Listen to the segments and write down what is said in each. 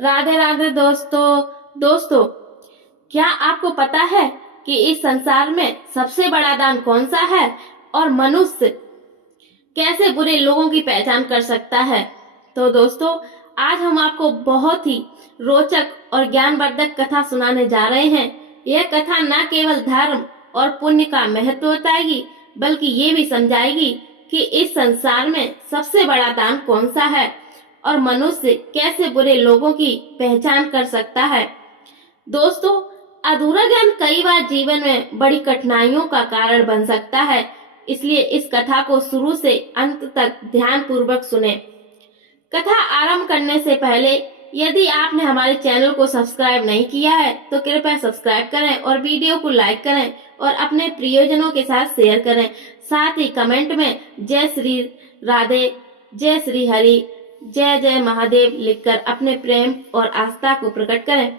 राधे राधे दोस्तों, क्या आपको पता है कि इस संसार में सबसे बड़ा दान कौन सा है और मनुष्य कैसे बुरे लोगों की पहचान कर सकता है। तो दोस्तों, आज हम आपको बहुत ही रोचक और ज्ञानवर्धक कथा सुनाने जा रहे हैं। यह कथा न केवल धर्म और पुण्य का महत्व बताएगी, बल्कि ये भी समझाएगी कि इस संसार में सबसे बड़ा दान कौन सा है और मनुष्य कैसे बुरे लोगों की पहचान कर सकता है। दोस्तों, अधूरा ज्ञान कई बार जीवन में बड़ी कठिनाइयों का कारण बन सकता है, इसलिए इस कथा को शुरू से अंत तक ध्यान पूर्वक सुने। कथा आरंभ करने से पहले यदि आपने हमारे चैनल को सब्सक्राइब नहीं किया है तो कृपया सब्सक्राइब करें और वीडियो को लाइक करें और अपने प्रियजनों के साथ शेयर करें। साथ ही कमेंट में जय श्री राधे, जय श्री हरि, जय जय महादेव लिखकर अपने प्रेम और आस्था को प्रकट करें।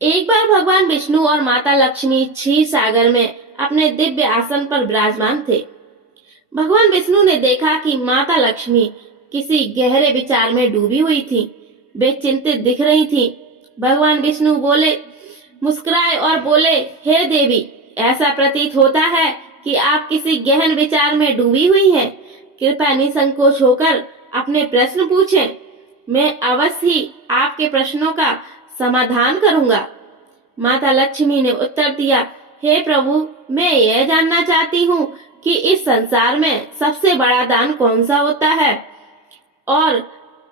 एक बार भगवान विष्णु और माता लक्ष्मी क्षीर सागर में अपने दिव्य आसन पर विराजमान थे। भगवान विष्णु ने देखा कि माता लक्ष्मी किसी गहरे विचार में डूबी हुई थी। वे चिंतित दिख रही थी। भगवान विष्णु मुस्कुराए और बोले, हे देवी, ऐसा प्रतीत होता है कि आप किसी गहन विचार में डूबी हुई हैं। कृपया निसंकोच होकर अपने प्रश्न पूछें। मैं अवश्य ही आपके प्रश्नों का समाधान करूंगा। माता लक्ष्मी ने उत्तर दिया, हे प्रभु, मैं यह जानना चाहती हूँ कि इस संसार में सबसे बड़ा दान कौन सा होता है और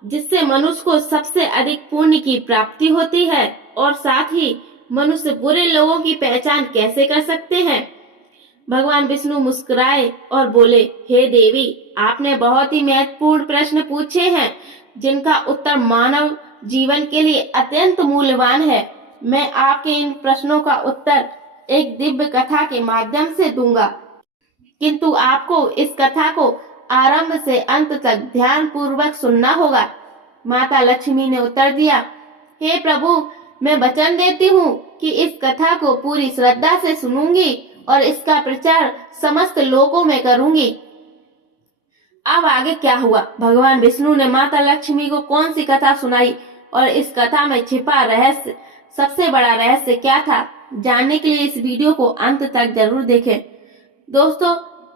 जिससे मनुष्य को सबसे अधिक पुण्य की प्राप्ति होती है, और साथ ही मनुष्य बुरे लोगों की पहचान कैसे कर सकते हैं। भगवान विष्णु मुस्कुराए और बोले, हे देवी, आपने बहुत ही महत्वपूर्ण प्रश्न पूछे हैं जिनका उत्तर मानव जीवन के लिए अत्यंत मूल्यवान है। मैं आपके इन प्रश्नों का उत्तर एक दिव्य कथा के माध्यम से दूंगा, किंतु आपको इस कथा को आरंभ से अंत तक ध्यान पूर्वक सुनना होगा। माता लक्ष्मी ने उत्तर दिया, हे प्रभु, मैं वचन देती हूँ कि इस कथा को पूरी श्रद्धा से सुनूंगी और इसका प्रचार समस्त लोगों में करूंगी। अब आगे क्या हुआ? भगवान विष्णु ने माता लक्ष्मी को कौन सी कथा सुनाई और इस कथा में छिपा रहस्य, सबसे बड़ा रहस्य क्या था? जानने के लिए इस वीडियो को अंत तक जरूर देखें। दोस्तों,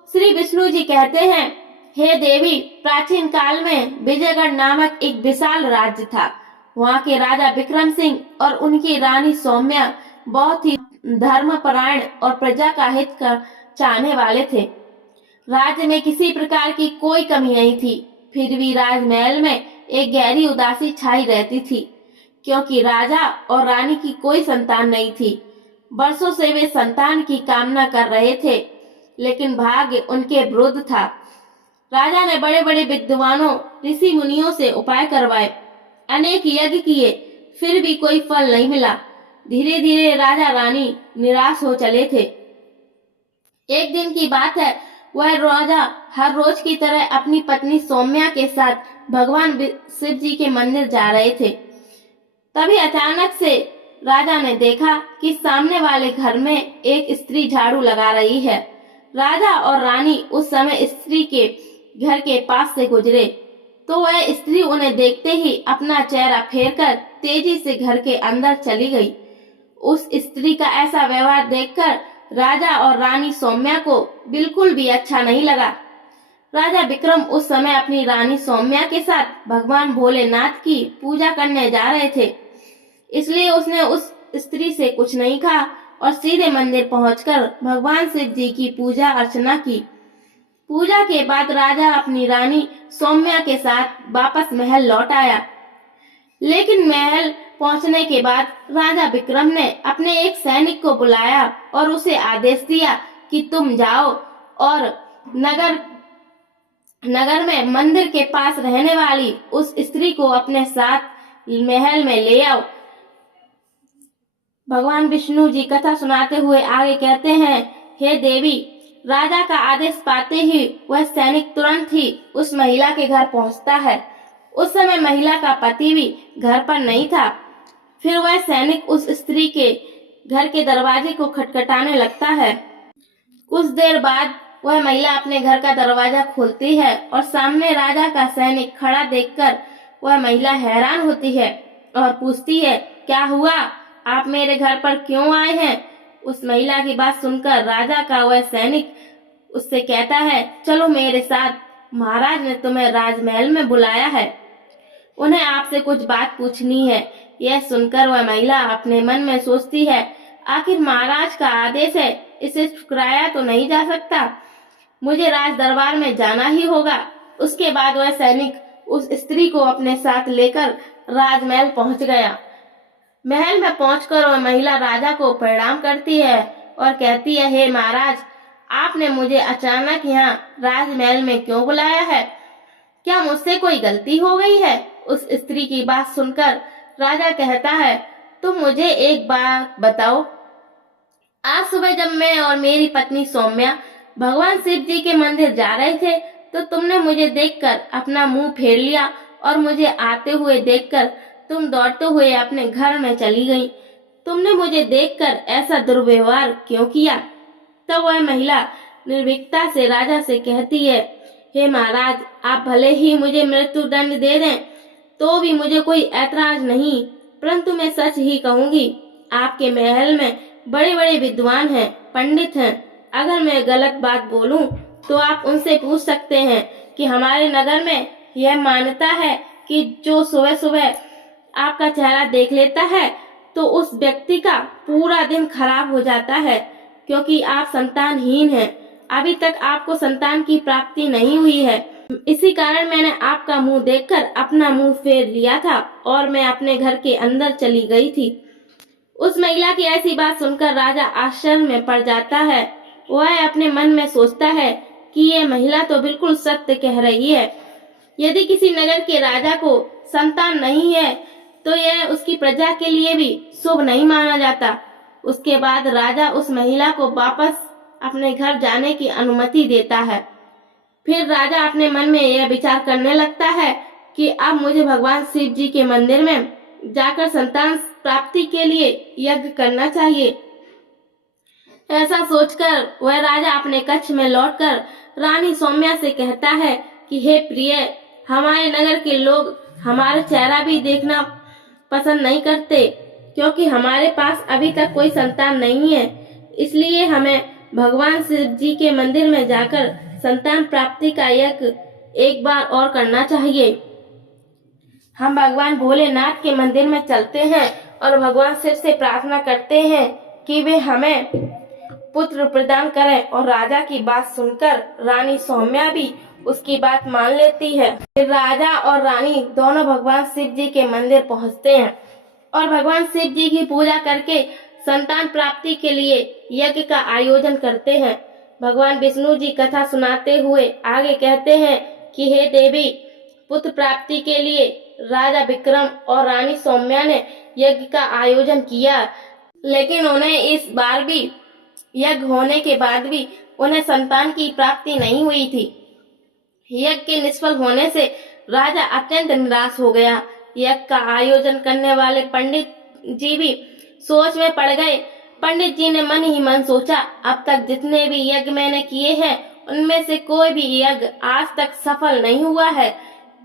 श्री विष्णु जी कहते हैं, हे देवी, प्राचीन काल में विजयगढ़ नामक एक विशाल राज्य था। वहाँ के राजा विक्रम सिंह और उनकी रानी सौम्या बहुत ही धर्मपरायण और प्रजा का हित का चाहने वाले थे। राज्य में किसी प्रकार की कोई कमी नहीं थी, फिर भी राजमहल में एक गहरी उदासी छाई रहती थी, क्योंकि राजा और रानी की कोई संतान नहीं थी। वर्षों से वे संतान की कामना कर रहे थे, लेकिन भाग्य उनके विरुद्ध था। राजा ने बड़े बड़े विद्वानों, ऋषि मुनियों से उपाय करवाए, अनेक यज्ञ किए, फिर भी कोई फल नहीं मिला। धीरे धीरे राजा रानी निराश हो चले थे। एक दिन की बात है, वह राजा हर रोज की तरह अपनी पत्नी सौम्या के साथ भगवान शिव जी के मंदिर जा रहे थे। तभी अचानक से राजा ने देखा कि सामने वाले घर में एक स्त्री झाड़ू लगा रही है। राजा और रानी उस समय स्त्री के घर के पास से गुजरे तो वह स्त्री उन्हें देखते ही अपना चेहरा फेरकर तेजी से घर के अंदर चली गई। उस स्त्री का ऐसा व्यवहार देखकर राजा और रानी सौम्या को बिल्कुल भी अच्छा नहीं लगा। राजा विक्रम उस समय अपनी रानी सौम्या के साथ भगवान भोलेनाथ की पूजा करने जा रहे थे, इसलिए उसने उस स्त्री से कुछ नहीं कहा और सीधे मंदिर पहुंचकर भगवान शिव जी की पूजा अर्चना की। पूजा के बाद राजा अपनी रानी सौम्या के साथ वापस महल लौट आया, लेकिन महल पहुंचने के बाद राजा विक्रम ने अपने एक सैनिक को बुलाया और उसे आदेश दिया कि तुम जाओ और नगर में मंदिर के पास रहने वाली उस स्त्री को अपने साथ महल में ले आओ। भगवान विष्णु जी कथा सुनाते हुए आगे कहते हैं, हे देवी, राजा का आदेश पाते ही वह सैनिक तुरंत ही उस महिला के घर पहुंचता है। उस समय महिला का पति भी घर पर नहीं था। फिर वह सैनिक उस स्त्री के घर के दरवाजे को खटखटाने लगता है। कुछ देर बाद वह महिला अपने घर का दरवाजा खोलती है और सामने राजा का सैनिक खड़ा देखकर वह महिला हैरान होती है। और पूछती है, क्या हुआ, आप मेरे घर पर क्यों आए हैं। उस महिला की बात सुनकर राजा का वह सैनिक उससे कहता है, चलो मेरे साथ, महाराज ने तुम्हें राजमहल में बुलाया है, उन्हें आपसे कुछ बात पूछनी है। यह सुनकर वह महिला अपने मन में सोचती है, आखिर महाराज का आदेश है, इसे ठुकराया तो नहीं जा सकता, मुझे राज दरबार में जाना ही होगा। उसके बाद वह सैनिक उस स्त्री को अपने साथ लेकर राजमहल पहुंच गया। महल में पहुंचकर वह महिला राजा को प्रणाम करती है और कहती है, हे महाराज, आपने मुझे अचानक यहाँ राजमहल में क्यों बुलाया है, क्या मुझसे कोई गलती हो गई है। उस स्त्री की बात सुनकर राजा कहता है, तुम मुझे एक बात बताओ, आज सुबह जब मैं और मेरी पत्नी सौम्या भगवान शिव जी के मंदिर जा रहे थे तो तुमने मुझे देखकर अपना मुंह फेर लिया और मुझे आते हुए देखकर तुम दौड़ते हुए अपने घर में चली गई। तुमने मुझे देखकर ऐसा दुर्व्यवहार क्यों किया। तब वह महिला निर्भीकता से राजा से कहती है, हे महाराज, आप भले ही मुझे मृत्यु दंड दे दें तो भी मुझे कोई ऐतराज नहीं, परंतु मैं सच ही कहूंगी, आपके महल में बड़े बड़े विद्वान हैं, पंडित हैं, अगर मैं गलत बात बोलूं तो आप उनसे पूछ सकते हैं कि हमारे नगर में यह मान्यता है कि जो सुबह सुबह आपका चेहरा देख लेता है तो उस व्यक्ति का पूरा दिन खराब हो जाता है, क्योंकि आप संतानहीन हैं, अभी तक आपको संतान की प्राप्ति नहीं हुई है। इसी कारण मैंने आपका मुंह देखकर अपना मुंह फेर लिया था और मैं अपने घर के अंदर चली गई थी। उस महिला की ऐसी बात सुनकर राजा आश्चर्य में पड़ जाता है। वह अपने मन में सोचता है कि ये महिला तो बिल्कुल सत्य कह रही है। यदि किसी नगर के राजा को संतान नहीं है तो यह उसकी प्रजा के लिए भी शुभ नहीं माना जाता। उसके बाद राजा उस महिला को वापस अपने घर जाने की अनुमति देता है। फिर राजा अपने मन में यह विचार करने लगता है कि अब मुझे भगवान शिव जी के मंदिर में जाकर संतान प्राप्ति के लिए यज्ञ करना चाहिए। ऐसा सोचकर वह राजा अपने कक्ष में लौटकर रानी सौम्या से कहता है कि हे प्रिय, हमारे नगर के लोग हमारा चेहरा भी देखना पसंद नहीं करते, क्योंकि हमारे पास अभी तक कोई संतान नहीं है, इसलिए हमें भगवान शिव जी के मंदिर में जाकर संतान प्राप्ति का यज्ञ एक बार और करना चाहिए। हम भगवान भोलेनाथ के मंदिर में चलते हैं और भगवान शिव से प्रार्थना करते हैं कि वे हमें पुत्र प्रदान करें। और राजा की बात सुनकर रानी सौम्या भी उसकी बात मान लेती है। फिर राजा और रानी दोनों भगवान शिव जी के मंदिर पहुंचते हैं और भगवान शिव जी की पूजा करके संतान प्राप्ति के लिए यज्ञ का आयोजन करते हैं। भगवान विष्णु जी कथा सुनाते हुए आगे कहते हैं कि हे देवी, पुत्र प्राप्ति के लिए राजा विक्रम और रानी सौम्या ने यज्ञ का आयोजन किया, लेकिन उन्हें इस बार भी यज्ञ होने के बाद भी उन्हें संतान की प्राप्ति नहीं हुई थी। यज्ञ के निष्फल होने से राजा अत्यंत निराश हो गया। यज्ञ का आयोजन करने वाले पंडित जी भी सोच में पड़ गए। पंडित जी ने मन ही मन सोचा, अब तक जितने भी यज्ञ मैंने किए हैं उनमें से कोई भी यज्ञ आज तक सफल नहीं हुआ है।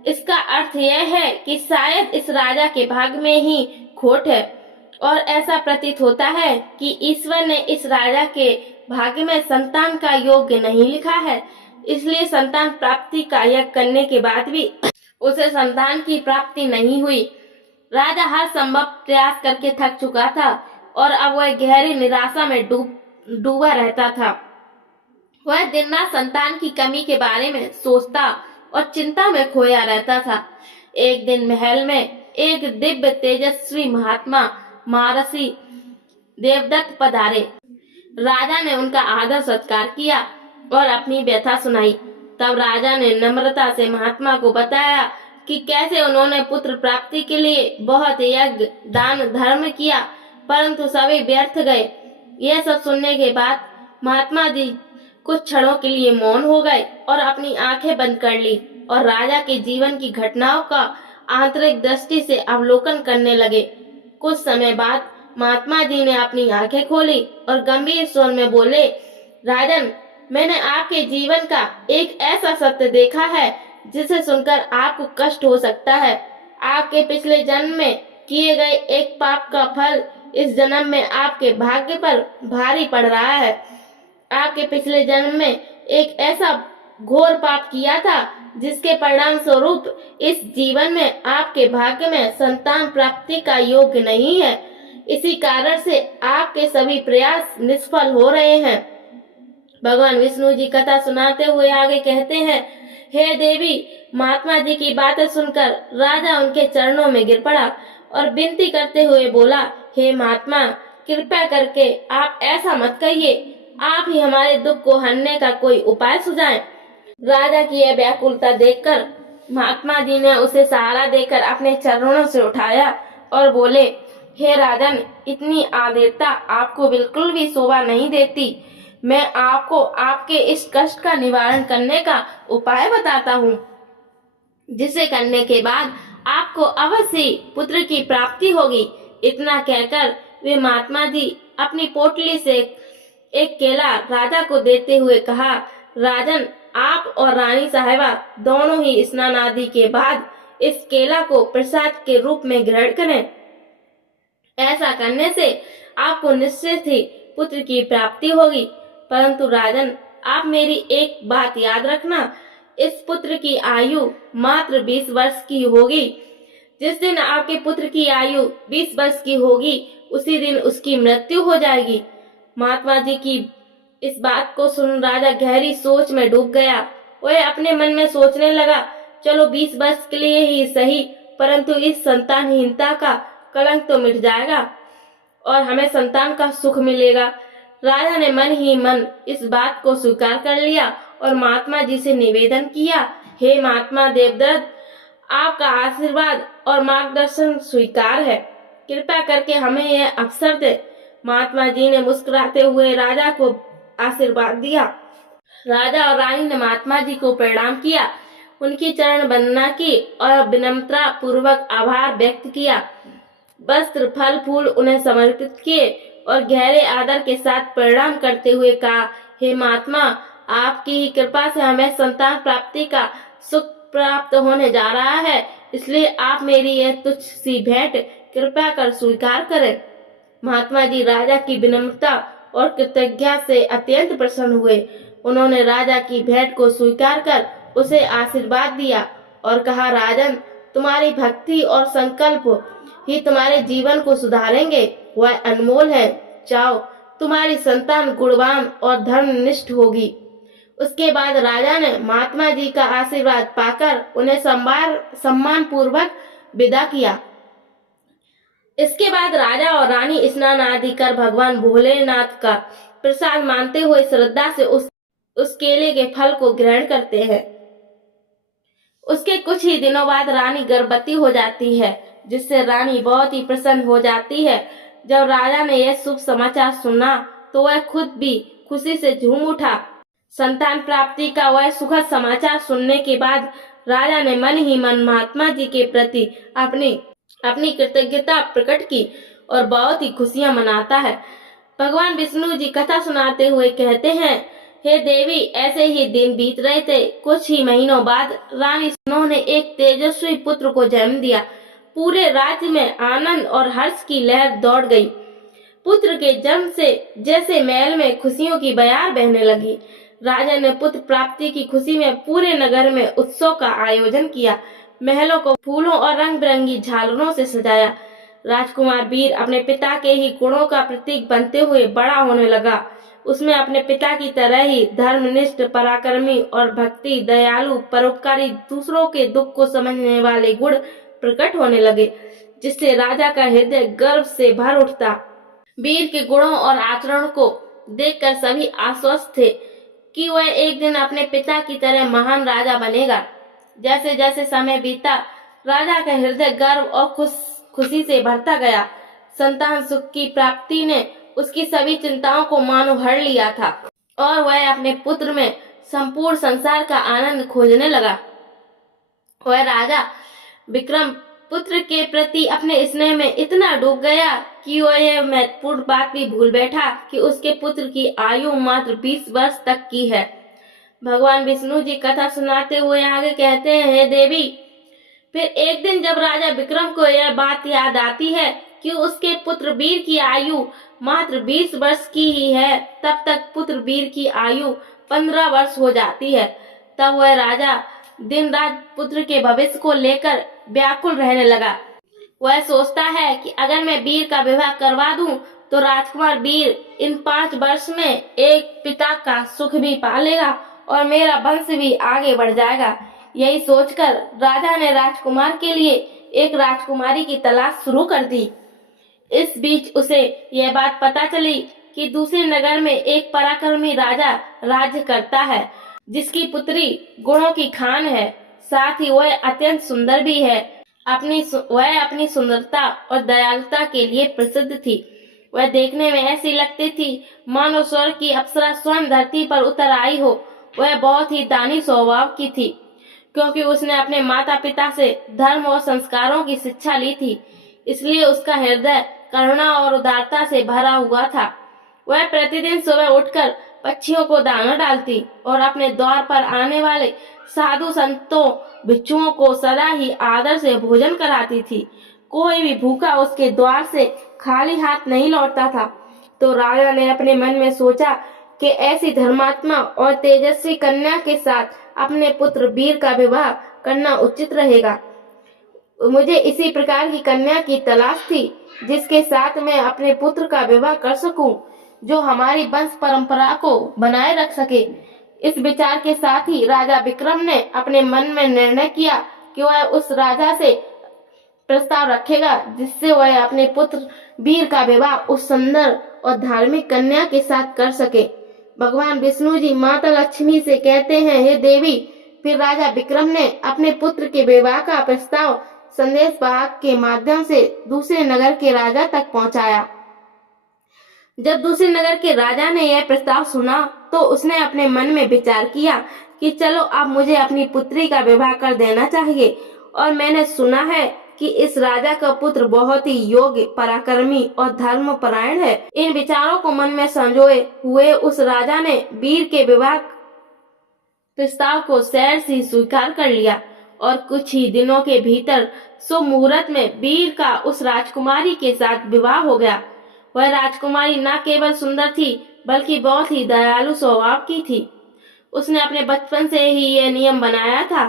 इसका अर्थ यह है कि शायद इस राजा के भाग में ही खोट है, और ऐसा प्रतीत होता है कि ईश्वर ने इस राजा के भाग्य में संतान का योग्य नहीं लिखा है, इसलिए संतान प्राप्ति का यज्ञ करने के बाद भी उसे संतान की प्राप्ति नहीं हुई। राजा हर संभव प्रयास करके थक चुका था और अब वह गहरी निराशा में डूबा रहता था। वह दिन रात संतान की कमी के बारे में सोचता और चिंता में खोया रहता था। एक दिन महल में एक दिव्य तेजस्वी महात्मा महर्षि देवदत्त पधारे। राजा ने उनका आदर सत्कार किया और अपनी व्यथा सुनाई। तब राजा ने नम्रता से महात्मा को बताया कि कैसे उन्होंने पुत्र प्राप्ति के लिए बहुत यज्ञ दान धर्म किया, परंतु सभी व्यर्थ गए। यह सब सुनने के बाद महात्मा जी कुछ क्षणों के लिए मौन हो गए और अपनी आंखें बंद कर ली और राजा के जीवन की घटनाओं का आंतरिक दृष्टि से अवलोकन करने लगे। कुछ समय बाद महात्मा जी ने अपनी आंखें खोली और गंभीर स्वर में बोले, राजन, मैंने आपके जीवन का एक ऐसा सत्य देखा है जिसे सुनकर आपको कष्ट हो सकता है। आपके पिछले जन्म में किए गए एक पाप का फल इस जन्म में आपके भाग्य पर भारी पड़ रहा है। आपके पिछले जन्म में एक ऐसा घोर पाप किया था जिसके परिणाम स्वरूप इस जीवन में आपके भाग्य में संतान प्राप्ति का योग्य नहीं है। इसी कारण से आपके सभी प्रयास निष्फल हो रहे हैं। भगवान विष्णु जी कथा सुनाते हुए आगे कहते हैं, हे देवी, महात्मा जी की बातें सुनकर राजा उनके चरणों में गिर पड़ा और विनती करते हुए बोला, हे महात्मा, कृपया करके आप ऐसा मत कहिए, आप ही हमारे दुख को हरने का कोई उपाय सुझाएं। राजा की यह व्याकुलता देखकर महात्मा जी ने उसे सहारा देकर अपने चरणों से उठाया और बोले, हे राजन, इतनी आर्द्रता आपको बिल्कुल भी शोभा नहीं देती। मैं आपको आपके इस कष्ट का निवारण करने का उपाय बताता हूँ, जिसे करने के बाद आपको अवश्य पुत्र की प्राप्ति होगी। इतना कहकर वे महात्मा जी अपनी पोटली से एक केला राजा को देते हुए कहा, राजन, आप और रानी साहिबा दोनों ही स्नान आदि के बाद इस केला को प्रसाद के रूप में ग्रहण करें। ऐसा करने से आपको निश्चित ही पुत्र की प्राप्ति होगी। परंतु राजन, आप मेरी एक बात याद रखना, इस पुत्र की आयु मात्र 20 वर्ष की होगी। जिस दिन आपके पुत्र की आयु 20 वर्ष की होगी, उसी दिन उसकी मृत्यु हो जाएगी। महात्मा जी की इस बात को सुन राजा गहरी सोच में डूब गया। वह अपने मन में सोचने लगा, चलो 20 वर्ष के लिए ही सही, परंतु इस संतानहीनता का कलंक तो मिट जाएगा और हमें संतान का सुख मिलेगा। राजा ने मन ही मन इस बात को स्वीकार कर लिया और महात्मा जी से निवेदन किया, हे महात्मा देवदत्त, आपका आशीर्वाद और मार्गदर्शन स्वीकार है, कृपया करके हमें यह अवसर दे। महात्मा जी ने मुस्कुराते हुए राजा को आशीर्वाद दिया। राजा और रानी ने महात्मा जी को प्रणाम किया, उनकी चरण वंदना की और विनम्रता पूर्वक आभार व्यक्त किया। वस्त्र, फल, फूल उन्हें समर्पित किए और गहरे आदर के साथ प्रणाम करते हुए कहा, हे महात्मा, आपकी ही कृपा से हमें संतान प्राप्ति का सुख प्राप्त होने जा रहा है, इसलिए आप मेरी यह तुच्छ सी भेंट कृपया कर स्वीकार करें। महात्मा जी राजा की विनम्रता और कृतज्ञता से अत्यंत प्रसन्न हुए। उन्होंने राजा की भेंट को स्वीकार कर उसे आशीर्वाद दिया और कहा, राजन, तुम्हारी भक्ति और संकल्प ही तुम्हारे जीवन को सुधारेंगे, वह अनमोल है। जाओ, तुम्हारी संतान गुणवान और धर्मनिष्ठ होगी। उसके बाद राजा ने महात्मा जी का आशीर्वाद पाकर उन्हें सम्मान पूर्वक विदा किया। इसके बाद राजा और रानी स्नान आदि कर भगवान भोलेनाथ का प्रसाद मानते हुए श्रद्धा से उस केले के फल को ग्रहण करते हैं। उसके कुछ ही दिनों बाद रानी गर्भवती हो जाती है, जिससे रानी बहुत ही प्रसन्न हो जाती है। जब राजा ने यह शुभ समाचार सुना तो वह खुद भी खुशी से झूम उठा। संतान प्राप्ति का वह सुखद समाचार सुनने के बाद राजा ने मन ही मन महात्मा जी के प्रति अपनी कृतज्ञता प्रकट की और बहुत ही खुशियां मनाता है। भगवान विष्णु जी कथा सुनाते हुए कहते हैं, हे देवी, ऐसे ही दिन बीत रहे थे। कुछ ही महीनों बाद रानी स्नो ने एक तेजस्वी पुत्र को जन्म दिया। पूरे राज्य में आनंद और हर्ष की लहर दौड़ गई। पुत्र के जन्म से जैसे महल में खुशियों की बयार बहने लगी। राजा ने पुत्र प्राप्ति की खुशी में पूरे नगर में उत्सव का आयोजन किया। महलों को फूलों और रंग बिरंगी झालरों से सजाया। राजकुमार वीर अपने पिता के ही गुणों का प्रतीक बनते हुए बड़ा होने लगा। उसमें अपने पिता की तरह ही धर्मनिष्ठ, पराक्रमी और भक्ति, दयालु, परोपकारी, दूसरों के दुख को समझने वाले गुण प्रकट होने लगे, जिससे राजा का हृदय गर्व से भर उठता। वीर के गुणों और आचरण को देखकर सभी आश्वस्त थे कि वह एक दिन अपने पिता की तरह महान राजा बनेगा। जैसे जैसे समय बीता, राजा का हृदय गर्व और खुशी से भरता गया। संतान सुख की प्राप्ति ने उसकी सभी चिंताओं को मानो हर लिया था और वह अपने पुत्र में संपूर्ण संसार का आनंद खोजने लगा। वह राजा विक्रम पुत्र के प्रति अपने स्नेह में इतना डूब गया कि वह यह महत्वपूर्ण बात भी भूल बैठा कि उसके पुत्र की आयु मात्र 20 वर्ष तक की है। भगवान विष्णु जी कथा सुनाते हुए आगे कहते हैं, हे देवी, फिर एक दिन जब राजा विक्रम को यह बात याद आती है कि उसके पुत्र वीर की आयु मात्र 20 वर्ष की ही है, तब तक पुत्र वीर की आयु 15 वर्ष हो जाती है। तब वह राजा दिन रात पुत्र के भविष्य को लेकर व्याकुल रहने लगा। वह सोचता है कि अगर मैं वीर का विवाह करवा दूं तो राजकुमार वीर इन 5 वर्ष में एक पिता का सुख भी पा लेगा और मेरा वंश भी आगे बढ़ जाएगा। यही सोचकर राजा ने राजकुमार के लिए एक राजकुमारी की तलाश शुरू कर दी। इस बीच उसे यह बात पता चली कि दूसरे नगर में एक पराक्रमी राजा राज्य करता है, जिसकी पुत्री गुणों की खान है, साथ ही वह अत्यंत सुंदर भी है। वह अपनी सुंदरता और दयालुता के लिए प्रसिद्ध थी। वह देखने में ऐसी लगती थी मानो स्वर्ग की अप्सरा स्वयं धरती पर उतर आई हो। वह बहुत ही दानी स्वभाव की थी, क्योंकि उसने अपने माता पिता से धर्म और संस्कारों की शिक्षा ली थी, इसलिए उसका हृदय करुणा और उदारता से भरा हुआ था। वह प्रतिदिन सुबह उठकर पक्षियों को दाना डालती और अपने द्वार पर आने वाले साधु संतों भिक्षुओं को सदा ही आदर से भोजन कराती थी। कोई भी भूखा उसके द्वार से खाली हाथ नहीं लौटता था। तो राजा ने अपने मन में सोचा कि ऐसी धर्मात्मा और तेजस्वी कन्या के साथ अपने पुत्र वीर का विवाह करना उचित रहेगा। मुझे इसी प्रकार की कन्या की तलाश थी जिसके साथ मैं अपने पुत्र का विवाह कर सकूं, जो हमारी वंश परंपरा को बनाए रख सके। इस विचार के साथ ही राजा विक्रम ने अपने मन में निर्णय किया कि वह उस राजा से प्रस्ताव रखेगा जिससे वह अपने पुत्र वीर का विवाह उस सुंदर और धार्मिक कन्या के साथ कर सके। भगवान विष्णु जी माता लक्ष्मी से कहते हैं, हे देवी। फिर राजा विक्रम ने अपने पुत्र के विवाह का प्रस्ताव संदेश वाहक के माध्यम से दूसरे नगर के राजा तक पहुंचाया। जब दूसरे नगर के राजा ने यह प्रस्ताव सुना तो उसने अपने मन में विचार किया कि चलो अब मुझे अपनी पुत्री का विवाह कर देना चाहिए, और मैंने सुना है कि इस राजा का पुत्र बहुत ही योग्य, पराक्रमी और धर्मपरायण है। इन विचारों को मन में संजोए हुए उस राजा ने वीर के विवाह प्रस्ताव को सहर्ष ही स्वीकार कर लिया और कुछ ही दिनों के भीतर शुभ मुहूर्त में वीर का उस राजकुमारी के साथ विवाह हो गया। वह राजकुमारी न केवल सुंदर थी बल्कि बहुत ही दयालु स्वभाव की थी। उसने अपने बचपन से ही यह नियम बनाया था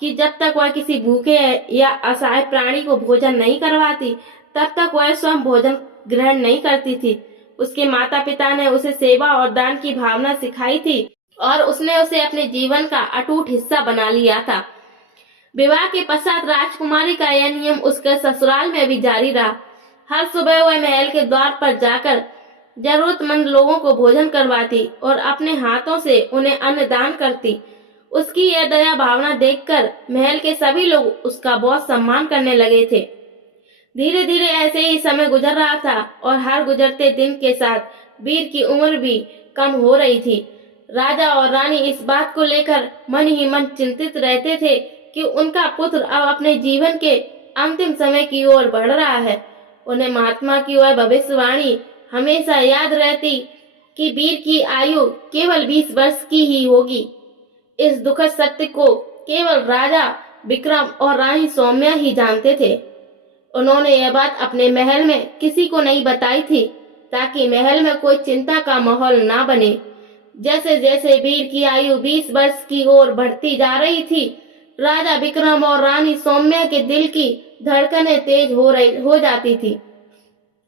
कि जब तक वह किसी भूखे या असहाय प्राणी को भोजन नहीं करवाती तब तक वह स्वयं भोजन ग्रहण नहीं करती थी। उसके माता पिता ने उसे सेवा और दान की भावना सिखाई थी और उसने उसे अपने जीवन का अटूट हिस्सा बना लिया था। विवाह के पश्चात राजकुमारी का यह नियम उसके ससुराल में भी जारी रहा। हर सुबह वह महल के द्वार पर जाकर जरूरतमंद लोगों को भोजन करवाती और अपने हाथों से उन्हें अन्न दान करती। उसकी यह दया भावना देखकर महल के सभी लोग उसका बहुत सम्मान करने लगे थे। धीरे धीरे ऐसे ही समय गुजर रहा था और हर गुजरते दिन के साथ वीर की उम्र भी कम हो रही थी। राजा और रानी इस बात को लेकर मन ही मन चिंतित रहते थे कि उनका पुत्र अब अपने जीवन के अंतिम समय की ओर बढ़ रहा है। उन्हें महात्मा की वह भविष्यवाणी हमेशा याद रहती कि वीर की आयु केवल 20 वर्ष की ही होगी। इस दुखद सत्य को केवल राजा विक्रम और रानी सौम्या ही जानते थे। उन्होंने यह बात अपने महल में किसी को नहीं बताई थी ताकि महल में कोई चिंता का माहौल ना बने। जैसे जैसे वीर की आयु 20 वर्ष की ओर बढ़ती जा रही थी, राजा विक्रम और रानी सौम्या के दिल की धड़कनें तेज हो जाती थी।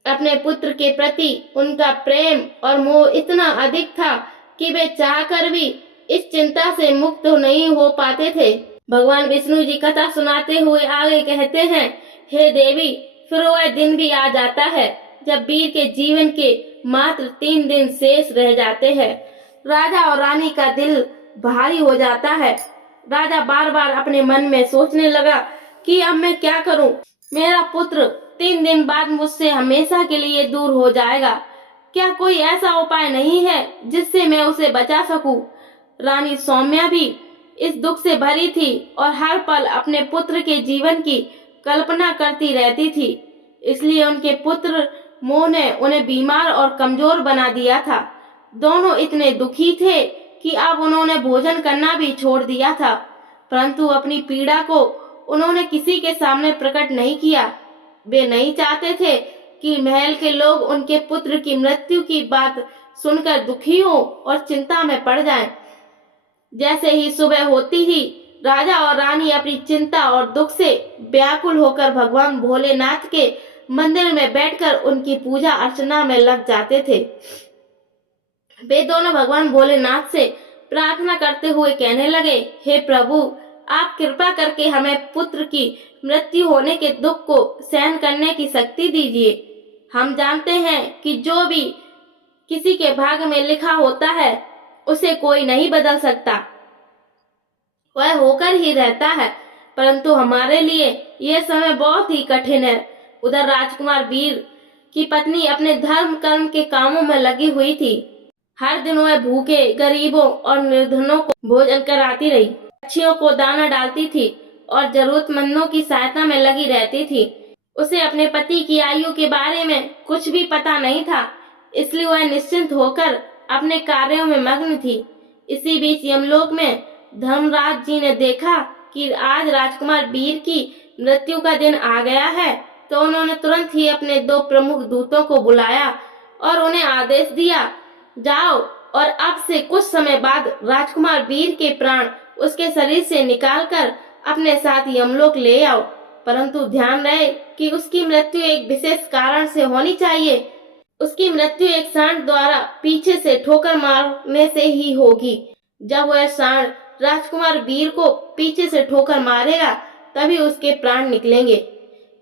अपने पुत्र के प्रति उनका प्रेम और मोह इतना अधिक था कि वे चाहकर भी इस चिंता से मुक्त नहीं हो पाते थे। भगवान विष्णु जी कथा सुनाते हुए आगे कहते हैं, हे देवी, फिर वह दिन भी आ जाता है जब वीर के जीवन के मात्र 3 दिन शेष रह जाते हैं। राजा और रानी का दिल भारी हो जाता है। राजा बार बार अपने मन में सोचने लगा कि अब मैं क्या करूं? मेरा पुत्र 3 दिन बाद मुझसे हमेशा के लिए दूर हो जाएगा। क्या कोई ऐसा उपाय नहीं है जिससे मैं उसे बचा सकूं? रानी सौम्या भी इस दुख से भरी थी और हर पल अपने पुत्र के जीवन की कल्पना करती रहती थी। इसलिए उनके पुत्र मोह ने उन्हें बीमार और कमजोर बना दिया था। दोनों इतने दुखी थे कि अब उन्होंने भोजन करना भी छोड़ दिया था, परंतु अपनी पीड़ा को उन्होंने किसी के सामने प्रकट नहीं किया। वे नहीं चाहते थे कि महल के लोग उनके पुत्र की मृत्यु की बात सुनकर दुखी हो और चिंता में पड़ जाएं। जैसे ही सुबह होती ही राजा और रानी अपनी चिंता और दुख से व्याकुल होकर भगवान भोलेनाथ के मंदिर में बैठकर उनकी पूजा अर्चना में लग जाते थे। वे दोनों भगवान भोलेनाथ से प्रार्थना करते हुए कहने लगे, हे प्रभु, आप कृपा करके हमें पुत्र की मृत्यु होने के दुख को सहन करने की शक्ति दीजिए। हम जानते हैं कि जो भी किसी के भाग्य में लिखा होता है उसे कोई नहीं बदल सकता, वह होकर ही रहता है, परंतु हमारे लिए यह समय बहुत ही कठिन है। उधर राजकुमार वीर की पत्नी अपने धर्म कर्म के कामों में लगी हुई थी। हर दिन वह भूखे गरीबों और निर्धनों को भोजन कराती रही, पक्षियों को दाना डालती थी और जरूरतमंदों की सहायता में लगी रहती थी। उसे अपने पति की आयु के बारे में कुछ भी पता नहीं था, इसलिए वह निश्चिंत होकर अपने कार्यों में मग्न थी। इसी बीच यमलोक में धर्मराज जी ने देखा कि आज राजकुमार वीर की मृत्यु का दिन आ गया है, तो उन्होंने तुरंत ही अपने 2 प्रमुख दूतों को बुलाया और उन्हें आदेश दिया, जाओ और अब से कुछ समय बाद राजकुमार वीर के प्राण उसके शरीर से निकालकर अपने साथ यमलोक ले आओ, परंतु ध्यान रहे कि उसकी मृत्यु एक विशेष कारण से होनी चाहिए। उसकी मृत्यु एक सांड द्वारा पीछे से ठोकर मारने से ही होगी। जब वह सांड राजकुमार वीर को पीछे से ठोकर मारेगा तभी उसके प्राण निकलेंगे।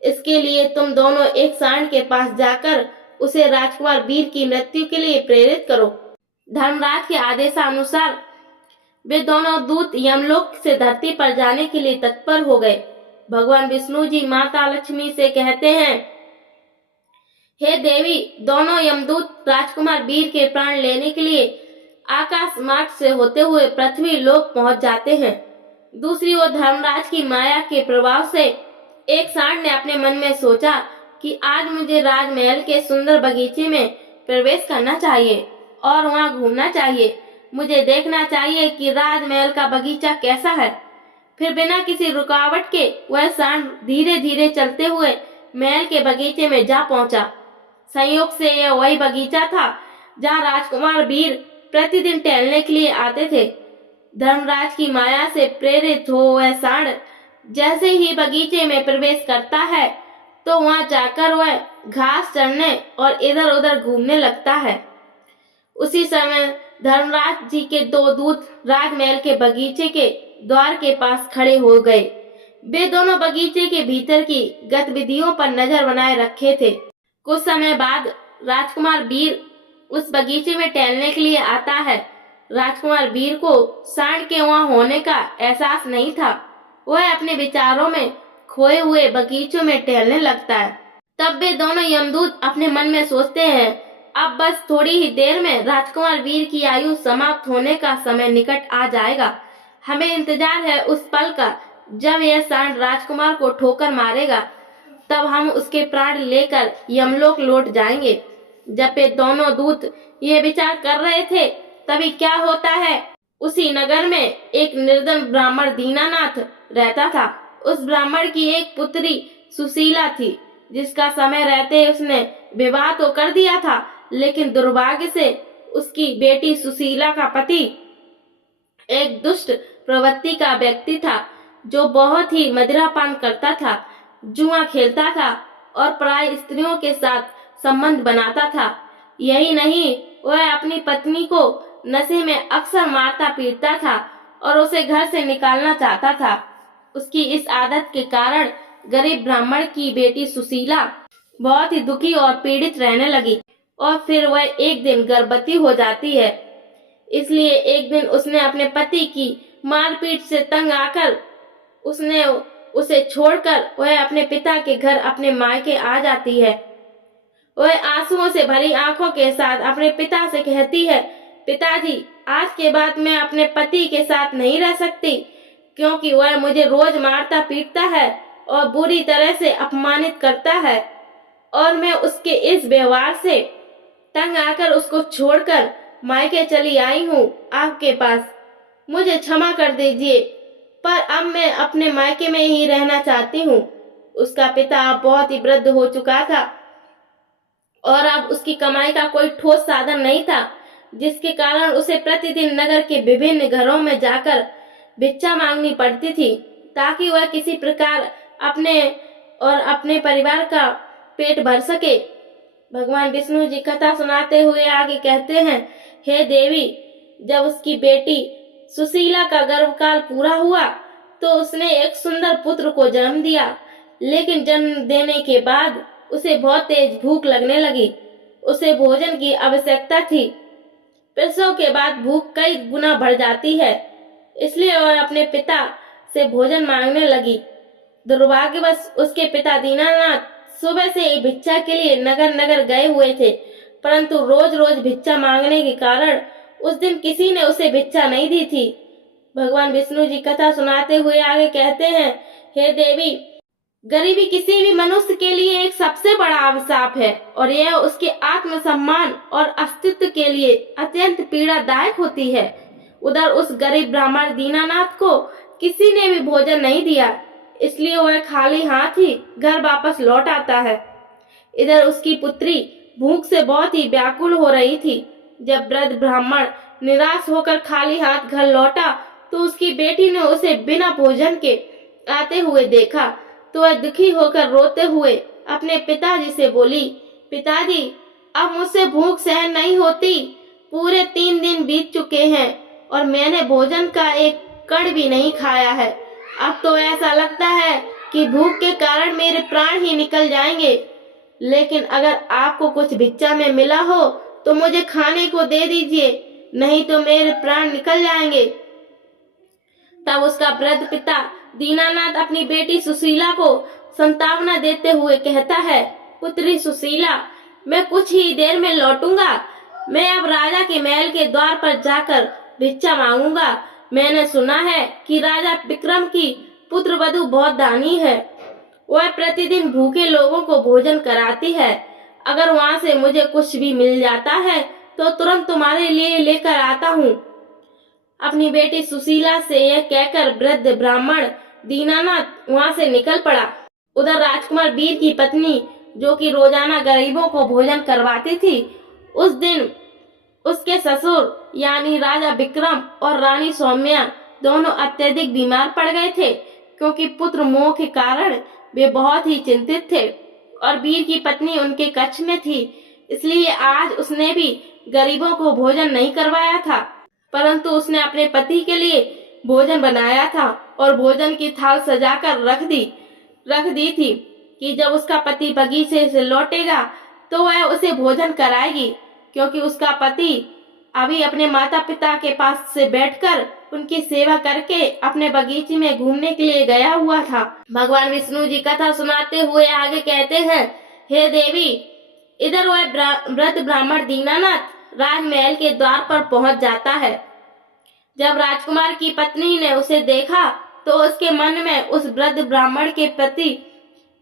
इसके लिए तुम दोनों एक सांड के पास जाकर उसे राजकुमार वीर की मृत्यु के लिए प्रेरित करो। धर्मराज के आदेशानुसार वे दोनों दूत यमलोक से धरती पर जाने के लिए तत्पर हो गए। भगवान विष्णु जी माता लक्ष्मी से कहते हैं, हे देवी, दोनों यमदूत राजकुमार वीर के प्राण लेने के लिए आकाश मार्ग से होते हुए पृथ्वी लोक पहुंच जाते हैं। दूसरी ओर धर्मराज की माया के प्रभाव से एक सांड ने अपने मन में सोचा कि आज मुझे राजमहल के सुंदर बगीचे में प्रवेश करना चाहिए और वहां घूमना चाहिए। मुझे देखना चाहिए कि राजमहल का बगीचा कैसा है। फिर बिना किसी रुकावट के वह सांड धीरे धीरे चलते हुए महल के बगीचे में जा पहुंचा। संयोग से यह वही बगीचा था जहां राजकुमार वीर प्रतिदिन टहलने के लिए आते थे। धर्मराज की माया से प्रेरित हो वह सांड जैसे ही बगीचे में प्रवेश करता है तो वहां जाकर वह घास चरने और इधर उधर घूमने लगता है। उसी समय धर्मराज जी के 2 दूत राजमहल के बगीचे के द्वार के पास खड़े हो गए। वे दोनों बगीचे के भीतर की गतिविधियों पर नजर बनाए रखे थे। कुछ समय बाद राजकुमार वीर उस बगीचे में टहलने के लिए आता है। राजकुमार वीर को सांड के वहां होने का एहसास नहीं था। वह अपने विचारों में खोए हुए बगीचों में टहलने लगता है। तब वे दोनों यमदूत अपने मन में सोचते हैं, अब बस थोड़ी ही देर में राजकुमार वीर की आयु समाप्त होने का समय निकट आ जाएगा। हमें इंतजार है उस पल का जब यह सांड राजकुमार को ठोकर मारेगा, तब हम उसके प्राण लेकर यमलोक लौट जाएंगे। जब वे दोनों दूत ये विचार कर रहे थे तभी क्या होता है, उसी नगर में एक निर्धन ब्राह्मण दीनानाथ रहता था। उस ब्राह्मण की एक पुत्री सुशीला थी, जिसका समय रहते उसने विवाह तो कर दिया था, लेकिन दुर्भाग्य से उसकी बेटी सुशीला का पति एक दुष्ट प्रवृत्ति का व्यक्ति था, जो बहुत ही मदिरापान करता था, जुआ खेलता था और पराई स्त्रियों के साथ संबंध बनाता था। यही नहीं, वह अपनी पत्नी को नशे में अक्सर मारता पीटता था और उसे घर से निकालना चाहता था। उसकी इस आदत के कारण गरीब ब्राह्मण की बेटी सुशीला बहुत ही दुखी और पीड़ित रहने लगी और फिर वह एक दिन गर्भवती हो जाती है। इसलिए एक दिन उसने अपने पति की मारपीट से तंग आकर उसने उसे छोड़कर वह अपने पिता के घर अपने मायके आ जाती है। वह आंसुओं से भरी आंखों के साथ अपने पिता से कहती है, पिताजी, आज के बाद मैं अपने पति के साथ नहीं रह सकती, क्योंकि वह मुझे रोज मारता पीटता है और बुरी तरह से अपमानित करता है और मैं उसके इस व्यवहार से तंग आकर उसको छोड़कर मायके चली आई हूँ आपके पास। मुझे क्षमा कर दीजिए। पर अब मैं अपने मायके में ही रहना चाहती हूँ। उसका पिता अब बहुत ही वृद्ध हो चुका था और अब उसकी कमाई का कोई ठोस साधन नहीं था, जिसके कारण उसे प्रतिदिन नगर के विभिन्न घरों में जाकर भिक्षा मांगनी पड़ती थी, ताकि वह किसी प्रकार अपने और अपने परिवार का पेट भर सके। भगवान विष्णु जी कथा सुनाते हुए आगे कहते हैं, हे देवी, जब उसकी बेटी सुशीला का गर्भकाल पूरा हुआ तो उसने एक सुंदर पुत्र को जन्म दिया, लेकिन जन्म देने के बाद उसे बहुत तेज भूख लगने लगी। उसे भोजन की आवश्यकता थी। प्रसव के बाद भूख कई गुना बढ़ जाती है, इसलिए वह अपने पिता से भोजन मांगने लगी। दुर्भाग्यवश उसके पिता दीनानाथ सुबह से ही भिक्षा के लिए नगर नगर गए हुए थे, परंतु रोज रोज भिक्षा मांगने के कारण उस दिन किसी ने उसे भिक्षा नहीं दी थी। भगवान विष्णु जी कथा सुनाते हुए आगे कहते हैं, हे देवी, गरीबी किसी भी मनुष्य के लिए एक सबसे बड़ा अभिशाप है और यह उसके आत्मसम्मान और अस्तित्व के लिए अत्यंत पीड़ादायक होती है। उधर उस गरीब ब्राह्मण दीनानाथ को किसी ने भी भोजन नहीं दिया, इसलिए वह खाली हाथ ही घर वापस लौट आता है। इधर उसकी पुत्री भूख से बहुत ही व्याकुल हो रही थी। जब वृद्ध ब्राह्मण निराश होकर खाली हाथ घर लौटा तो उसकी बेटी ने उसे बिना भोजन के आते हुए देखा, तो वह दुखी होकर रोते हुए अपने पिताजी से बोली, पिताजी, अब मुझसे भूख सहन नहीं होती। पूरे 3 दिन बीत चुके हैं और मैंने भोजन का एक कण भी नहीं खाया है। अब तो ऐसा लगता है कि भूख के कारण मेरे प्राण ही निकल जाएंगे। लेकिन अगर आपको कुछ भिक्षा में मिला हो तो मुझे खाने को दे दीजिए, नहीं तो मेरे प्राण निकल जाएंगे। तब उसका वृद्ध पिता दीनानाथ अपनी बेटी सुशीला को सांत्वना देते हुए कहता है, पुत्री सुशीला, मैं कुछ ही देर में लौटूंगा। मैं अब राजा के महल के द्वार पर जाकर भिक्षा मांगूंगा। मैंने सुना है कि राजा विक्रम की पुत्र वधू बहुत दानी है। वह प्रतिदिन भूखे लोगों को भोजन कराती है। अगर वहाँ से मुझे कुछ भी मिल जाता है तो तुरंत तुम्हारे लिए लेकर आता हूँ। अपनी बेटी सुशीला से यह कहकर वृद्ध ब्राह्मण दीनानाथ वहाँ से निकल पड़ा। उधर राजकुमार वीर की पत्नी, जो कि रोजाना गरीबों को भोजन करवाती थी, उस दिन उसके ससुर यानी राजा विक्रम और रानी सौम्या दोनों अत्यधिक बीमार पड़ गए थे, क्योंकि पुत्र मोह के कारण वे बहुत ही चिंतित थे और वीर की पत्नी उनके कक्ष में थी। इसलिए आज उसने भी गरीबों को भोजन नहीं करवाया था, परंतु उसने अपने पति के लिए भोजन बनाया था और भोजन की थाल सजाकर रख दी थी कि जब उसका पति बगीचे से लौटेगा तो वह उसे भोजन कराएगी, क्योंकि उसका पति अभी अपने माता पिता के पास से बैठकर उनकी सेवा करके अपने बगीचे में घूमने के लिए गया हुआ था। भगवान विष्णु जी कथा सुनाते हुए आगे कहते हैं, हे देवी, इधर वह वृद्ध ब्राह्मण दीनानाथ राजमहल के द्वार पर पहुंच जाता है। जब राजकुमार की पत्नी ने उसे देखा तो उसके मन में उस वृद्ध ब्राह्मण के प्रति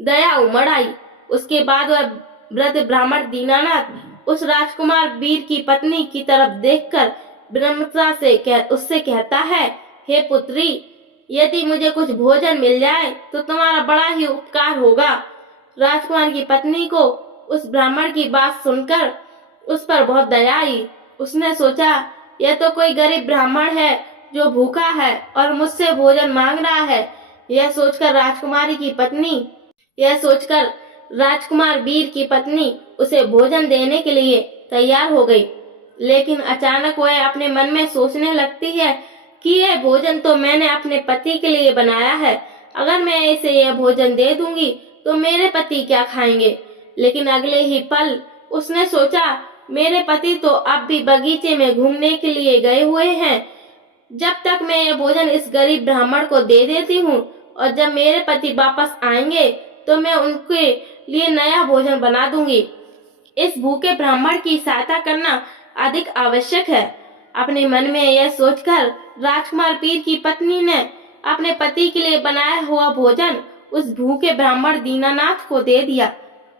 दया उमड़ आई। उसके बाद वह वृद्ध ब्राह्मण दीनानाथ उस राजकुमार वीर की पत्नी की तरफ देखकर विनम्रता से उससे कहता है, हे पुत्री, यदि मुझे कुछ भोजन मिल जाए तो तुम्हारा बड़ा ही उपकार होगा। राजकुमार की पत्नी को उस ब्राह्मण की बात सुनकर उस पर बहुत दया आई। उसने सोचा, यह तो कोई गरीब ब्राह्मण है जो भूखा है और मुझसे भोजन मांग रहा है। यह सोचकर राजकुमार वीर की पत्नी उसे भोजन देने के लिए तैयार हो गई। लेकिन अचानक वह अपने मन में सोचने लगती है कि यह भोजन तो मैंने अपने पति के लिए बनाया है। अगर मैं इसे यह भोजन दे दूंगी तो मेरे पति क्या खाएंगे। लेकिन अगले ही पल उसने सोचा, मेरे पति तो अब भी बगीचे में घूमने के लिए गए हुए हैं। जब तक मैं यह भोजन इस गरीब ब्राह्मण को दे देती हूँ और जब मेरे पति वापस आएंगे तो मैं उनके लिए नया भोजन बना दूंगी। इस भूखे ब्राह्मण की सहायता करना अधिक आवश्यक है। अपने मन में यह सोचकर राजकुमार वीर की पत्नी ने अपने पति के लिए बनाया हुआ भोजन उस भूखे ब्राह्मण दीनानाथ को दे दिया।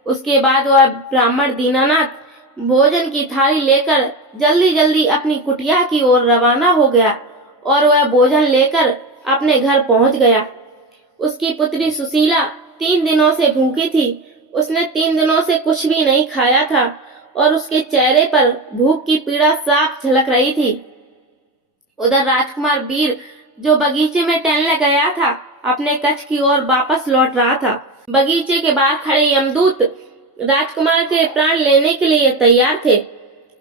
उसके बाद वह ब्राह्मण दीनानाथ भोजन की थाली लेकर जल्दी जल्दी अपनी कुटिया की ओर रवाना हो गया और वह भोजन लेकर अपने घर पहुंच गया। उसकी पुत्री सुशीला 3 दिनों से भूखी थी। उसने 3 दिनों से कुछ भी नहीं खाया था और उसके चेहरे पर भूख की पीड़ा साफ झलक रही थी। उधर राजकुमार वीर, जो बगीचे में टहलने गया था, अपने कक्ष की ओर वापस लौट रहा था। बगीचे के बाहर खड़े यमदूत राजकुमार के प्राण लेने के लिए तैयार थे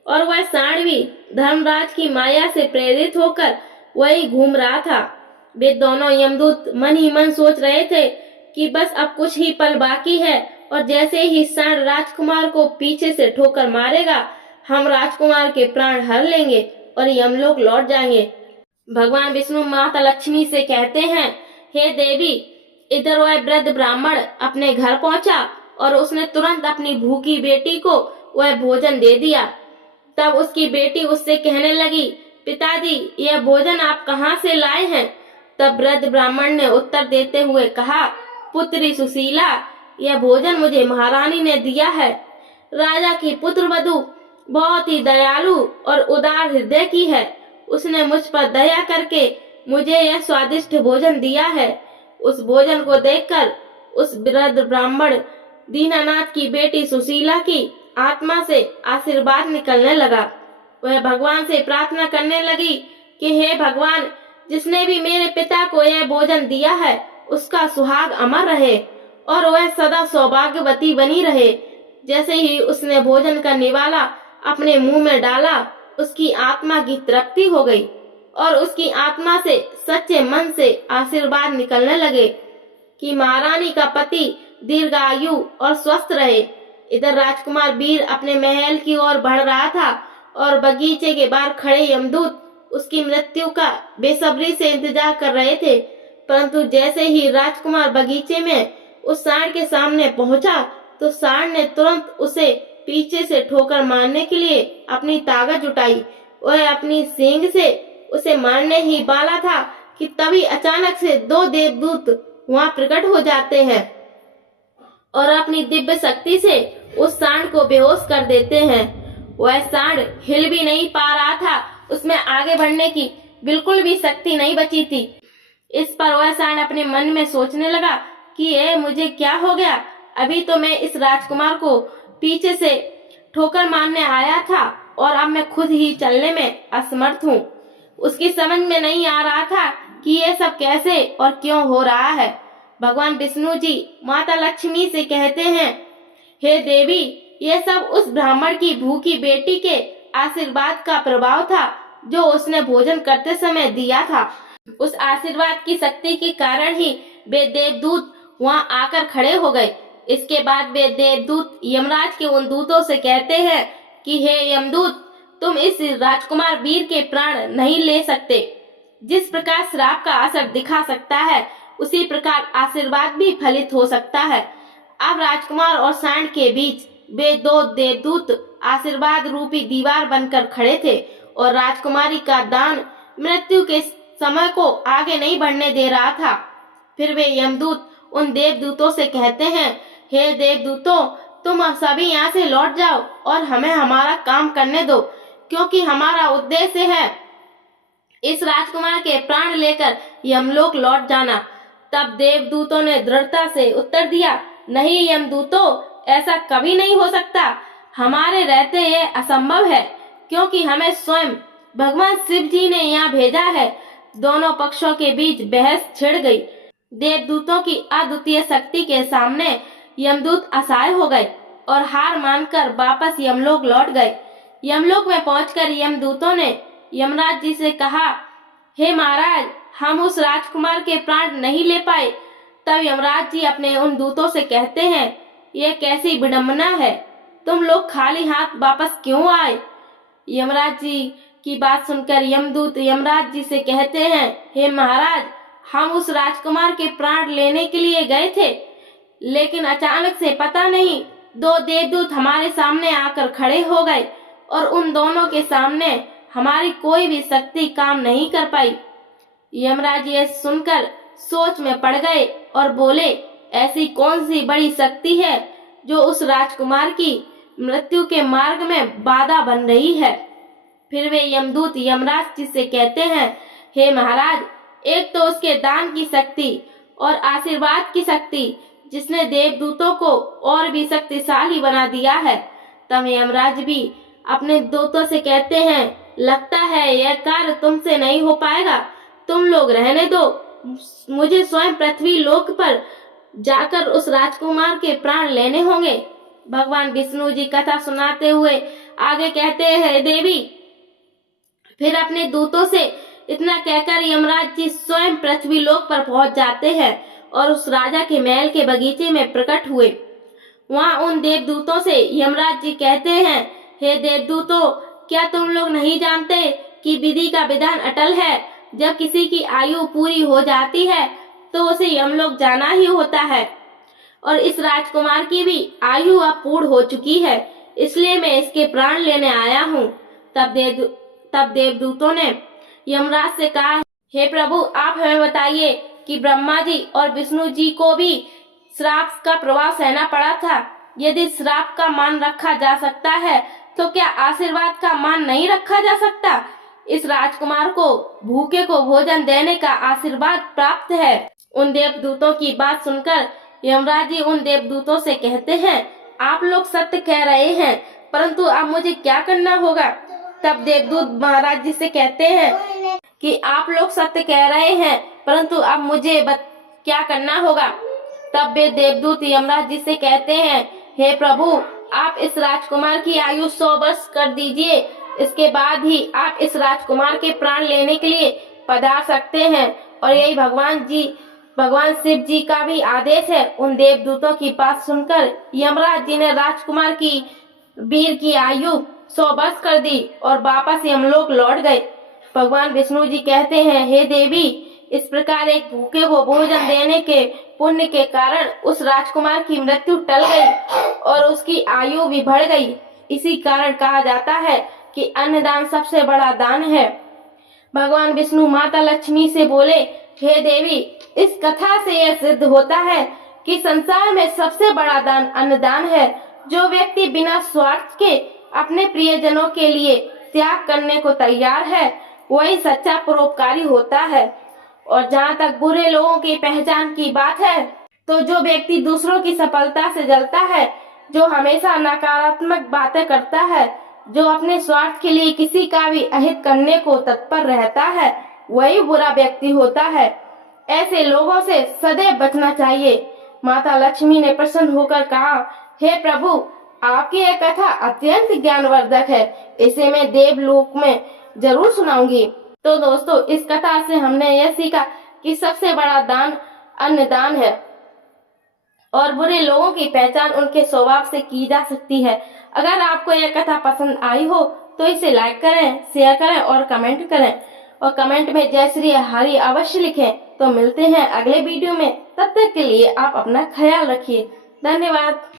और वह सांड भी धर्मराज की माया से प्रेरित होकर वही घूम रहा था। वे दोनों यमदूत मन ही मन सोच रहे थे कि बस अब कुछ ही पल बाकी है और जैसे ही सांड राजकुमार को पीछे से ठोकर मारेगा, हम राजकुमार के प्राण हर लेंगे और यमलोक लौट जाएंगे। भगवान विष्णु माता लक्ष्मी से कहते हैं, हे देवी, इधर वह वृद्ध ब्राह्मण अपने घर पहुंचा और उसने तुरंत अपनी भूखी बेटी को वह भोजन दे दिया। तब उसकी बेटी उससे कहने लगी, पिताजी, यह भोजन आप कहाँ से लाए हैं? तब वृद्ध ब्राह्मण ने उत्तर देते हुए कहा, पुत्री सुशीला, यह भोजन मुझे महारानी ने दिया है। राजा की पुत्र वधू बहुत ही दयालु और उदार हृदय की है। उसने मुझ पर दया करके मुझे यह स्वादिष्ट भोजन दिया है। उस भोजन को देखकर उस वृद्ध ब्राह्मण दीनानाथ की बेटी सुशीला की आत्मा से आशीर्वाद निकलने लगा। वह भगवान से प्रार्थना करने लगी कि हे भगवान, जिसने भी मेरे पिता को यह भोजन दिया है, उसका सुहाग अमर रहे और वह सदा सौभाग्यवती बनी रहे। जैसे ही उसने भोजन का निवाला अपने मुंह में डाला, उसकी आत्मा की तृप्ति हो गई और उसकी आत्मा से सच्चे मन से आशीर्वाद निकलने लगे कि महारानी का पति दीर्घायु और स्वस्थ रहे। इधर राजकुमार वीर अपने महल की ओर बढ़ रहा था और बगीचे के बाहर खड़े यमदूत उसकी मृत्यु का बेसब्री से इंतजार कर रहे थे। परंतु जैसे ही राजकुमार बगीचे में उस सांड के सामने पहुंचा, तो सांड ने तुरंत उसे पीछे से ठोकर मारने के लिए अपनी ताकत जुटाई। वह अपनी सींग से उसे मारने ही वाला था कि तभी अचानक से 2 देवदूत वहां प्रकट हो जाते हैं और अपनी दिव्य शक्ति से उस सांड को बेहोश कर देते हैं। वह सांड हिल भी नहीं पा रहा था, उसमें आगे बढ़ने की बिल्कुल भी शक्ति नहीं बची थी। इस पर वह सांड अपने मन में सोचने लगा कि ये मुझे क्या हो गया? अभी तो मैं इस राजकुमार को पीछे से ठोकर मारने आया था और अब मैं खुद ही चलने में असमर्थ हूँ। उसकी समझ में नहीं आ रहा था कि ये सब कैसे और क्यों हो रहा है। भगवान विष्णु जी माता लक्ष्मी से कहते हैं, हे देवी, ये सब उस ब्राह्मण की भूखी बेटी के आशीर्वाद का प्रभाव था जो उसने भोजन करते समय दिया था। उस आशीर्वाद की शक्ति के कारण ही वे देवदूत वहां आकर खड़े हो गए। इसके बाद वे देवदूत यमराज के उन दूतों से कहते हैं कि हे यमदूत, तुम इस राजकुमार वीर के प्राण नहीं ले सकते। जिस प्रकार श्राप का असर दिखा सकता है, उसी प्रकार आशीर्वाद भी फलित हो सकता है। अब राजकुमार और सांड के बीच वे 2 देवदूत आशीर्वाद रूपी दीवार बनकर खड़े थे और राजकुमारी का दान मृत्यु के समय को आगे नहीं बढ़ने दे रहा था। फिर वे यमदूत उन देवदूतों से कहते हैं, हे देवदूतों, तुम सभी यहाँ से लौट जाओ और हमें हमारा काम करने दो, क्योंकि हमारा उद्देश्य है इस राजकुमार के प्राण लेकर यमलोक लौट जाना। तब देवदूतों ने दृढ़ता से उत्तर दिया, नहीं यमदूतों, ऐसा कभी नहीं हो सकता। हमारे रहते ये असंभव है, क्योंकि हमें स्वयं भगवान शिव जी ने यहाँ भेजा है। दोनों पक्षों के बीच बहस छिड़ गई। देवदूतों की अद्वितीय शक्ति के सामने यमदूत असहाय हो गए और हार मानकर वापस यमलोक लौट गए। यमलोक में पहुंचकर यमदूतों ने यमराज जी से कहा, हे महाराज, हम उस राजकुमार के प्राण नहीं ले पाए। तब यमराज जी अपने उन दूतों से कहते हैं, ये कैसी विडंबना है, तुम लोग खाली हाथ वापस क्यों आए? यमराज जी की बात सुनकर यमदूत यमराज जी से कहते हैं, हे महाराज, हम उस राजकुमार के प्राण लेने के लिए गए थे, लेकिन अचानक से पता नहीं 2 देवदूत हमारे सामने आकर खड़े हो गए और उन दोनों के सामने हमारी कोई भी शक्ति काम नहीं कर पाई। यमराज ये सुनकर सोच में पड़ गए और बोले, ऐसी कौन सी बड़ी शक्ति है जो उस राजकुमार की मृत्यु के मार्ग में बाधा बन रही है? फिर वे यमदूत यमराज जी से कहते हैं, हे महाराज, एक तो उसके दान की शक्ति और आशीर्वाद की शक्ति, जिसने देवदूतों को और भी शक्तिशाली बना दिया है। तब यमराज भी अपने दूतों से कहते हैं, लगता है यह कार्य तुमसे नहीं हो पाएगा, तुम लोग रहने दो, मुझे स्वयं पृथ्वी लोक पर जाकर उस राजकुमार के प्राण लेने होंगे। भगवान विष्णु जी कथा सुनाते हुए आगे कहते हैं, देवी फिर अपने दूतों से इतना कहकर यमराज जी स्वयं पृथ्वी लोक पर पहुंच जाते हैं और उस राजा के महल के बगीचे में प्रकट हुए। वहां उन देवदूतों से यमराज जी कहते हैं, हे देवदूतों, क्या तुम लोग नहीं जानते कि विधि का विधान अटल है। जब किसी की आयु पूरी हो जाती है तो उसे यमलोक जाना ही होता है, और इस राजकुमार की भी आयु अब पूर्ण हो चुकी है, इसलिए मैं इसके प्राण लेने आया हूँ। तब देवदूतों ने यमराज से कहा, हे प्रभु, आप हमें बताइए कि ब्रह्मा जी और विष्णु जी को भी श्राप का प्रभाव सहना पड़ा था। यदि श्राप का मान रखा जा सकता है तो क्या आशीर्वाद का मान नहीं रखा जा सकता। इस राजकुमार को भूखे को भोजन देने का आशीर्वाद प्राप्त है। उन देवदूतों की बात सुनकर यमराज जी उन देवदूतों से कहते हैं, आप लोग सत्य कह रहे हैं, परंतु अब मुझे क्या करना होगा। तब देवदूत महाराज जी से कहते हैं कि आप लोग सत्य कह रहे हैं, परंतु अब मुझे क्या करना होगा। तब वे देवदूत यमराज जी से कहते हैं, हे प्रभु, आप इस राजकुमार की आयु 100 वर्ष कर दीजिए, इसके बाद ही आप इस राजकुमार के प्राण लेने के लिए पधार सकते हैं। और यही भगवान शिव जी का भी आदेश है। उन देवदूतों की बात सुनकर यमराज जी ने राजकुमार की वीर की आयु 100 वर्ष कर दी और वापस यमलोक लौट गए। भगवान विष्णु जी कहते हैं, हे देवी, इस प्रकार एक भूखे को भोजन देने के पुण्य के कारण उस राजकुमार की मृत्यु टल गई और उसकी आयु भी बढ़ गई। इसी कारण कहा जाता है कि अन्नदान सबसे बड़ा दान है। भगवान विष्णु माता लक्ष्मी से बोले, हे देवी, इस कथा से यह सिद्ध होता है कि संसार में सबसे बड़ा दान अन्नदान है। जो व्यक्ति बिना स्वार्थ के अपने प्रियजनों के लिए त्याग करने को तैयार है, वही सच्चा परोपकारी होता है। और जहाँ तक बुरे लोगों की पहचान की बात है, तो जो व्यक्ति दूसरों की सफलता से जलता है, जो हमेशा नकारात्मक बातें करता है, जो अपने स्वार्थ के लिए किसी का भी अहित करने को तत्पर रहता है, वही बुरा व्यक्ति होता है। ऐसे लोगों से सदैव बचना चाहिए। माता लक्ष्मी ने प्रसन्न होकर कहा, हे प्रभु, आपकी यह कथा अत्यंत ज्ञानवर्धक है, इसे मैं देवलोक में जरूर सुनाऊंगी। तो दोस्तों, इस कथा से हमने यह सीखा कि सबसे बड़ा दान अन्नदान है और बुरे लोगों की पहचान उनके स्वभाव से की जा सकती है। अगर आपको यह कथा पसंद आई हो तो इसे लाइक करें, शेयर करें और कमेंट करें, और कमेंट में जय श्री हरि अवश्य लिखें। तो मिलते हैं अगले वीडियो में, तब तक के लिए आप अपना ख्याल रखिए। धन्यवाद।